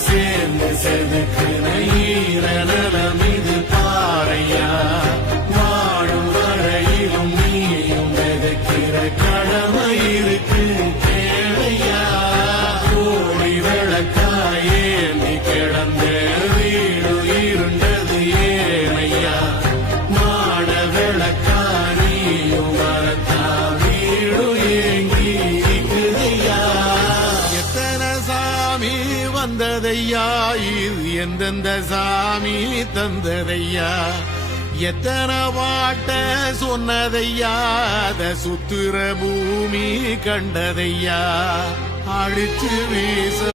சேர்ந்து செதுக்குன ஈர நலம் இது பாறையா வாழும் வரையிலும் நீயும் விதைக்கிற கடமை இருக்கு கேளையா கோடி விளக்காயே நீ கிடந்த வீடு இருண்டது ஏனையா மாட விளக்கா நீயும் வரத்தா வீடு ஏங்கி இருக்குதையா எத்தனை சாமி வந்ததையா இது எந்தெந்த சாமி தந்ததையா எத்தனை வாட்ட சொன்னதையா அத சுத்துற பூமி கண்டதையா அடிச்சு வீச